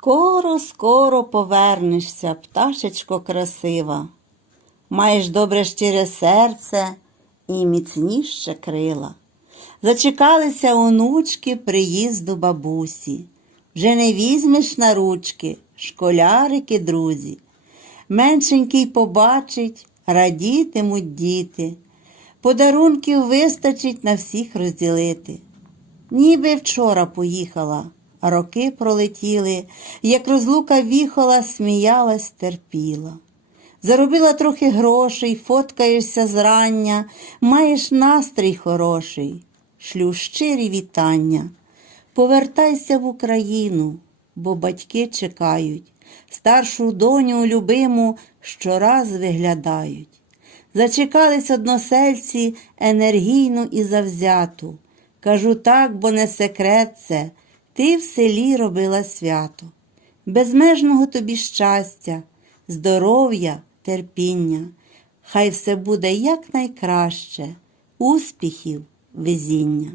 Скоро, скоро повернешся, пташечко красива. Маєш добре щире серце і міцніше крила. Зачекалися онучки приїзду бабусі. Вже не візьмеш на ручки, школярики, друзі. Меншенький побачить, радітимуть діти. Подарунків вистачить на всіх розділити. Ніби вчора поїхала, роки пролетіли, як розлука віхола, сміялась, терпіла. Заробила трохи грошей, фоткаєшся зрання, маєш настрій хороший, шлю щирі вітання. Повертайся в Україну, бо батьки чекають, старшу доню любиму щораз виглядають. Зачекались односельці енергійну і завзяту. Кажу так, бо не секрет це, ти в селі робила свято. Безмежного тобі щастя, здоров'я, терпіння. Хай все буде якнайкраще, успіхів, везіння.